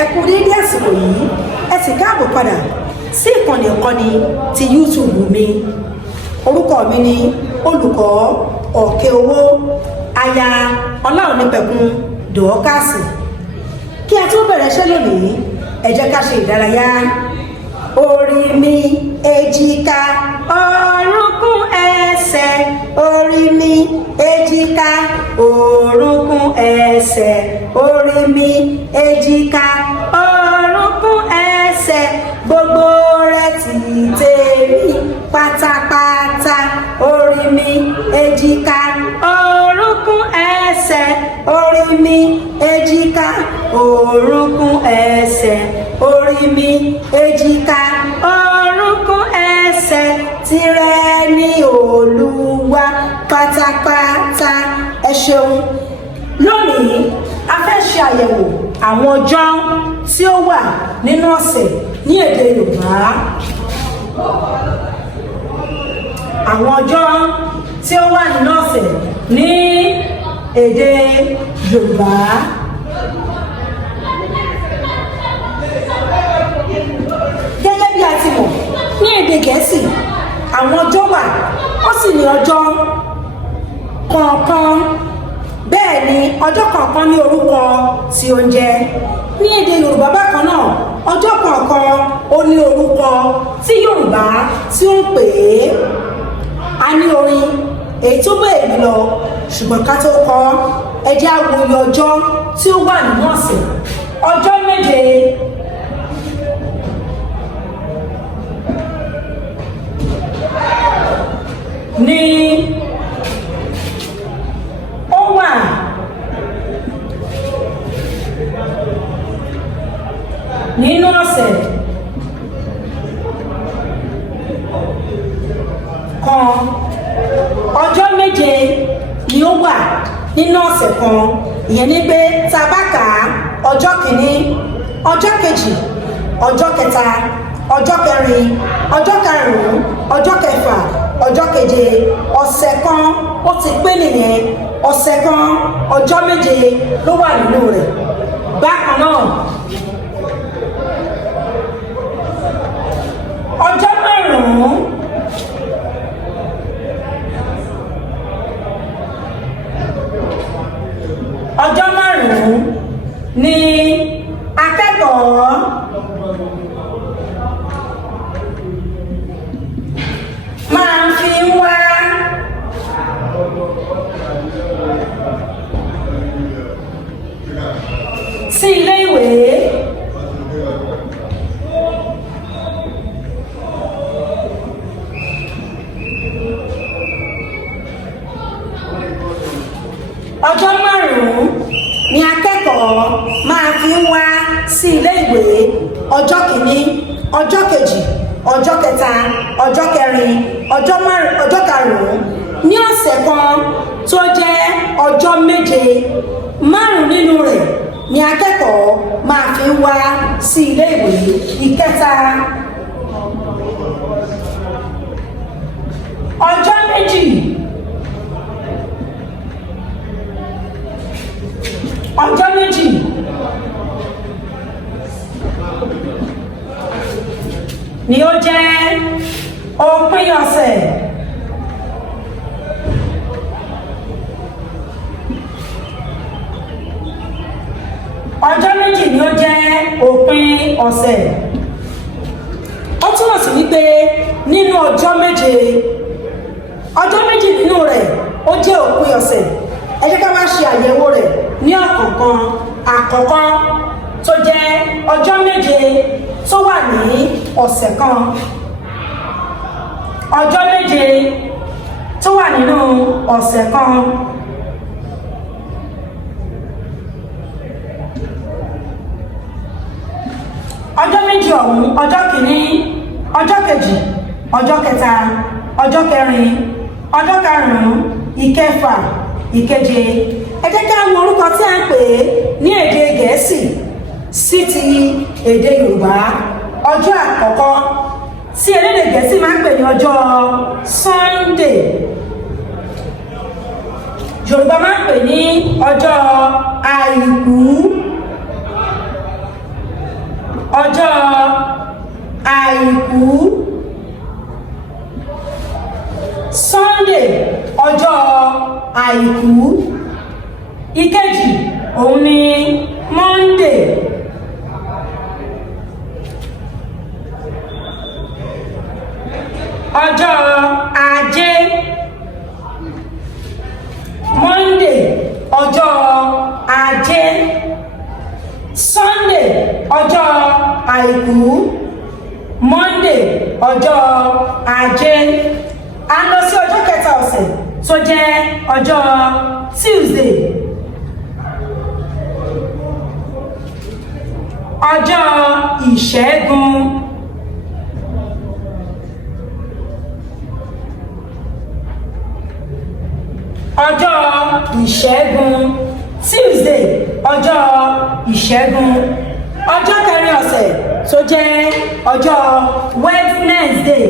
ẹ kú dédé àsìkò yìí ẹ sì káàbọ̀ padà sí ìkànnì ti YouTube mi. Orúkọ mi ni olùkọ́ ọ̀kẹ́ owó aya Ọláònípẹ̀kun Dọ̀ọ́kàsì. Kí a tó bẹ̀rẹ̀ iṣẹ́ lónìí ẹ jẹ́ ká ṣe ìdárayá. Orí mi, èjìká, orúnkún, ẹsẹ̀. Orí mi, èjìká, orúnkún, ẹsẹ̀. Orí mi, èjìká, orúnkún, ẹsẹ̀. Gbogbo rẹ̀ ti tèmi pátápátá. Orí mi, èjìká, orúnkún, ẹsẹ̀. Orí mi, èjìká, orúnkún, ẹsẹ̀. Orí mi, èjìká, orúnkún, ẹsẹ̀. Tìrẹ ni Olúwa pátápátá. Ẹ ṣeun. Lónìí a fẹ́ ṣe àyẹ̀wò àwọn ọjọ́ tí ó wà nínú ọ̀sẹ̀ ní èdè Yorùbá. Àwọn ọjọ́ tí ó wà nínú ọ̀sẹ̀ ní èdè Yorùbá. Gẹ́gẹ́ bí a ti mọ̀, ní èdè Gẹ̀ẹ́sì àwọn ọjọ́ wà, ó sì ní ọjọ́ kọ̀ọ̀kan. Bẹ́ẹ̀ ni ọjọ́ kọ̀ọ̀kan ní orúkọ tí ó ń jẹ́. Ní èdè Yorùbá bákan náà, ọjọ́ kọ̀ọ̀kan ó ní orúkọ tí Yorùbá tí ó ń pè é. A ní orin èyí tó bẹ́ẹ̀ mi lọ, ṣùgbọ́n ká tó kọ ẹ jẹ́ á wo iye ọjọ́ tí ó wà nínú ọ̀sẹ̀. Ọjọ́ méje ni ó wà nínú ọ̀sẹ̀ kan. Ọjọ́ méje ni ó wà nínú ọ̀sẹ̀ kan. Ìyẹn ni pé tá a bá kà á, ọjọ́ kìíní, ọjọ́ kejì, ọjọ́ kẹta, ọjọ́ kẹrin, ọjọ́ karùn-ún, ọjọ́ kẹfà, ọjọ́ keje, ọ̀sẹ̀ kan ó ti pé nìyẹn. Ọ̀sẹ̀ kan ọjọ́ méje ló wà nínú rẹ̀. Bákan náà ọjọ́ márùn-ún ni akẹ́kọ̀ọ́ máa ń fi wá sí ilé ìwé. Ọjọ́ márùn-ún ni akẹ́kọ̀ọ́ máa fi ń wá sí ilé ìwé. Ọjọ́ kìíní, ọjọ́ kejì, ọjọ́ kẹta, ọjọ́ kẹrin, ọjọ́ karùn-ún ní ọ̀sẹ̀ kan tó jẹ́ ọjọ́ méje. Márùn-ún nínú rẹ̀ ni akẹ́kọ̀ọ́ máa fi ń wá sí ilé ìwé. Ìkẹta, ọjọ́ méjì. Ọjọ́ méjì ni ó jẹ́ òpin ọ̀sẹ̀. Ọjọ́ méjì ni ó jẹ́ òpin ọ̀sẹ̀. Ó túmọ̀ sí wípé nínú ọjọ́ méje, ọjọ́ méjì nínú rẹ̀ ó jẹ́ òpin ọ̀sẹ̀. Ẹ jẹ́ ká wá ṣe àyẹ̀wò rẹ̀ ní ọ̀kọ̀ọ̀kan. Àkọ́kọ́ tó jẹ́ ọjọ́ méje tó wà ní ọ̀sẹ̀ kan. Ọjọ́ méje tó wà nínú ọ̀sẹ̀ kan. Ọjọ́ méjì ọ̀hún, ọjọ́ kìíní, ọjọ́ kejì, ọjọ́ kẹta, ọjọ́ kẹrin, ọjọ́ karùn-ún, ìkẹfà, ìkeje. Ẹ jẹ́ ká mọ orúkọ tí a ń pè é ní èdè Gẹ̀ẹ́sì sí ti èdè Yorùbá. Ọjọ́ àkọ́kọ́ tí elédè Gẹ̀ẹ́sì máa ń pè ní ọjọ́ Sunday, Yorùbá máa ń pè ní ọjọ́ Àìkú. ọjọ́ àìkú. Sunday ọjọ́ àìkú. Ìkejì òun ni Monday. Ọjọ́ ajé. Monday ọjọ́ ajé. Sunday ọjọ́ àìkú. Monday ọjọ́ ajé. A lọ sí ọjọ́ kẹta ọ̀sẹ̀ tó jẹ́ ọjọ́ Tuesday. Ọjọ́ ìṣẹ́gun. Ọjọ́ ìṣẹ́gun. Tuesday ọjọ́ ìṣẹ́gun. Ọjọ́ kẹrin ọ̀sẹ̀ tó jẹ́ ọjọ́ Wednesday.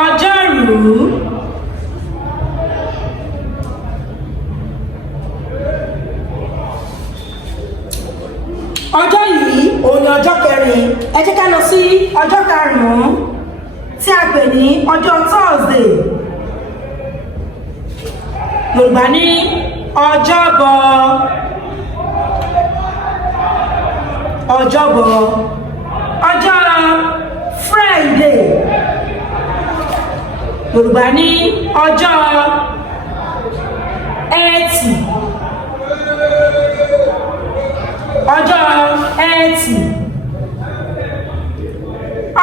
Ọjọ́rú. Ọjọ́ yìí òun ni ọjọ́ kẹrin. Ẹ jẹ́ ká lọ sí ọjọ́ karùn-ún tí a pè ní ọjọ́ Thursday. Yorùbá ní ọjọ́bọ̀. Ọjọ́bọ̀. Ọjọ́ Friday. Yorùbá ní ọjọ́ Ẹtì. Ọjọ́ Ẹtì.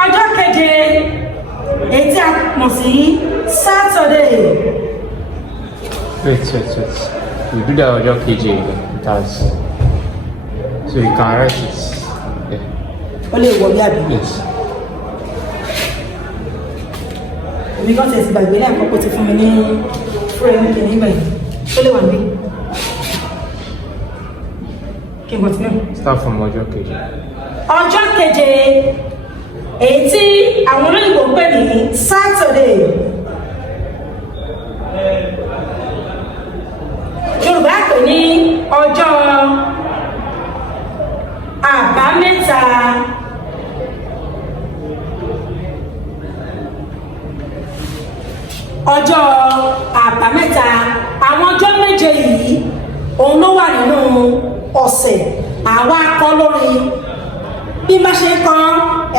Ọjọ́ keje èyí tí a mọ̀ sí Saturday. Wait. We do that ọjọ́ keje as so you can write it. Ó lè wọlé àbí? Yes. Èmi kan tẹ̀sí gbàgbé lẹ́ẹ̀kan kó ti fún mi ní fúrẹ́mù kìíní báyìí. Ó lè wà níbí. Kí n continue. Start from ọjọ́ keje. Ọjọ́ keje èyí tí àwọn olóyìnbó pè ní Saturday. Yorùbá pè ní ọjọ́ àbámẹ́ta. Ọjọ́ àbámẹ́ta. Àwọn ọjọ́ méje yìí òun ló wà nínú ọ̀sẹ̀. Àwa kọ́ lórí bí má ṣe kọ́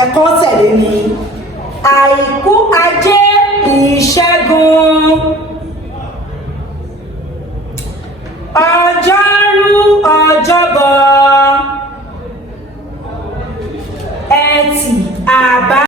ẹ̀kọ́ tẹ̀lé mi. Àìkú, ajé, ìṣẹ́gun. Ọjọ́rú, ọjọ́bọ̀. Ẹtì, àbá.